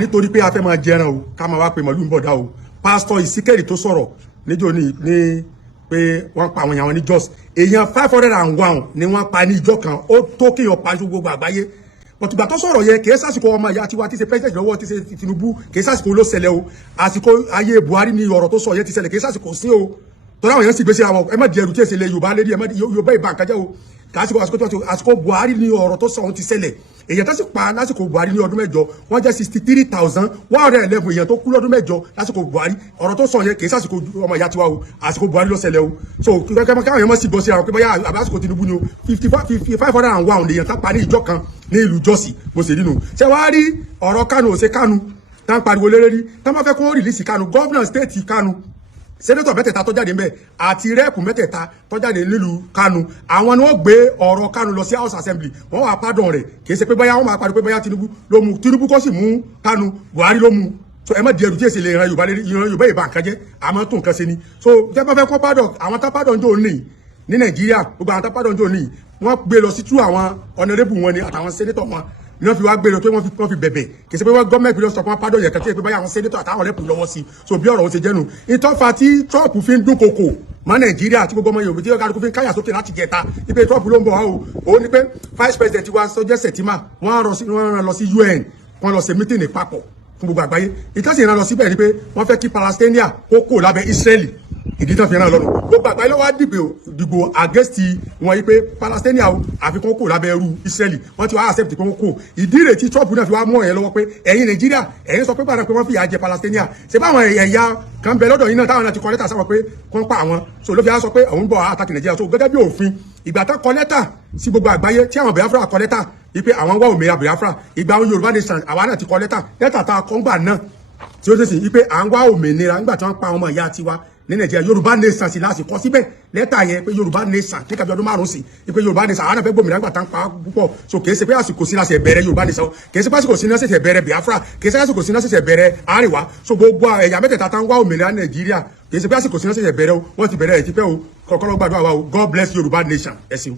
nítorí pé a fẹ́ máa jẹran o ká máa wá pé màlúù ń bọ̀ dá o pásítọ̀ ìsíkẹ́rì tó sọ̀rọ̀ níjó ní pé wọ́n pa àwọn èèyàn wọn ní Jos èèyàn 501 ni wọ́n pa ní ìjọ kan ó tó kéèyàn pa gbogbo àgbáyé bọ̀tùgbà tó sọ̀rọ̀ yẹ kìí sásìkò ọmọ ìyá tiwa tí ṣe president lọ́wọ́ tí ṣe Tinubu kìí sásìkò ló ṣẹlẹ̀ o àsìkò ayé Buhari ni ọ̀rọ̀ tó sọ yẹ ti ṣẹlẹ̀ kìí sásìkò sí o tọ́lá àwọn èèyàn sì gbèsè àwọn ẹ má di ẹrù tí èsì ilẹ̀ Yorùbá lédi ẹ má di Yorùbá ìbá nǹkan o àsìkò Buhari ni ọ̀rọ̀ tó sọ ohun ti ṣẹlẹ̀ èèyàn tó sì pa lásìkò Buhari ní ọdún mẹ́jọ wọ́n jẹ́ 63,111 èèyàn tó kú lọ́dún mẹ́jọ lásìkò Buhari ọ̀rọ̀ tó sọ yẹn kìí sásìkò ọmọ ìyá tiwa o àsìkò Buhari ló ṣẹlẹ̀ o so káwọn èèyàn má sì gbọ́ sí àwọn pé bóyá àbásìkò Tinubu ni o 501 èèyàn tó pa ní ìjọ kan ní ìlú Jos bó ṣe nínú ṣé wàá rí ọ̀rọ̀ Kanu ò ṣe Kanu tá ń pariwo lérèrí tá má fẹ́ kó rìlíìsì Kanu gọ́vnà stéètì Kanu sẹ́nẹ́tọ̀ mẹ́tẹ̀ẹ̀ta tó jáde ńbẹ̀ àti rẹ́ẹ̀pù mẹ́tẹ̀ẹ̀ta tó jáde nílùú Kanu àwọn ni wọ́n gbé ọ̀rọ̀ Kanu lọ sí House Assembly wọ́n wà pardon rẹ̀ kìí ṣe pé bóyá wọ́n máa pariwo pé bóyá Tinubu ló mú Tinubu kó sì mú Kanu Buhari ló mú so ẹ má di ẹrù tí èsì lè ran Yorùbá ìbá nǹkan jẹ́ àmọ́ tó nǹkan ṣe ni so tẹ́ bá fẹ́ kó pardon àwọn tá pardon jò ní Nàìjíríà gbogbo àwọn tá pardon jò ní wọ́n gbé lọ sí tú àwọn honorable wọn ni àtàwọn sẹ́nẹ́tọ̀ wọn ni wọ́n fi wá gbé lọ pé wọ́n fi bẹ̀bẹ̀ kì í ṣe pé wọ́n gọ́ọ̀mẹ̀ntì lọ sọ pé wọ́n pardon yẹ kẹ́kẹ́ pé báyà àwọn sẹ́nẹ́tọ̀ àtàwọn rẹ́pù lọ́wọ́ sí so bí ọ̀rọ̀ ó ṣe jẹ́nu ìtọ́fà tí Trump fi ń dún kòkò mọ́ Nàìjíríà àti gbogbo ọmọ Yorùbá tí kálukú fi ń káyà sókè láti jẹta wípé Trump ló ń bọ̀ wá o òun ni pé vice president wa sọjẹ́ Sẹ̀tìmà wọ́n rán lọ sí UN wọ́n lọ ṣe mítìnì papọ̀ fún gbogbo àgbáyé ìtọ́sí ìran lọ síbẹ̀ ni pé wọ́n fẹ́ kí Palestinian kó kò lábẹ́ Israeli ìdí tán fi ràn lọ́nà gbogbo àgbáyé ló wá dìbò against wọn yìí pé Palestinian àfikún kò lábẹ́ ẹrú Israeli wọ́n ti wá accept pé wọ́n kò ìdí rẹ̀ tí Trump náà fi wá mú ọ̀yẹ́ lọ́wọ́ pé ẹ̀yin Nàìjíríà ẹ̀yin sọ pé gbàdá pé wọ́n fìyà jẹ Palestinian ṣe báwọn ẹ̀yà kan bẹ lọ́dọ̀ yìí náà táwọn náà ti kọ lẹ́tà sáwọn pé wọ́n pa àwọn so ló fi á sọ pé àwọn ń bọ̀ àtàkì Nàìjíríà so gẹ́gẹ́ bí òfin ìgbà tán kọ lẹ́tà sí gbogbo àgbáyé tí àwọn Biafra kọ lẹ́tà wípé àwọn wá òmìnira Biafra ìgbà àwọn Yorùbá nation àwa náà ti kọ lẹ́tà tá a kọ́ ńgbà náà tí ó tẹ̀sí wípé à ń wá òmìnira nígbà tí wọ́n pa ọmọ ìyá tiwa ní Nàìjíríà Yorùbá nation sì láti kọ síbẹ̀ lẹ́tà yẹn pé Yorùbá nation ní kàbí ọdún márùn-ún sí wípé Yorùbá nation àwọn náà fẹ́ gbòmìnira nígbà tá ń pa púpọ̀ so kìí ṣe pé àsìkò sí láti bẹ̀rẹ̀ Yorùbá nation kìí ṣe pé àsìkò sí láti bẹ̀rẹ̀ Biafra kìí ṣe àsìkò sí láti bẹ̀rẹ̀ àríwá so gbogbo ẹ̀yà mẹ́tẹ̀ẹ̀ta tá ń wá òmìnira Nàìjíríà kìí ṣe pé àsìkò sí láti bẹ̀rẹ̀ o wọ́n ti bẹ̀rẹ̀ ẹ̀ ti pẹ́ o kọ́kọ́rọ́ gbàdúrà wa o God bless Yorùbá nation ẹ ṣeun.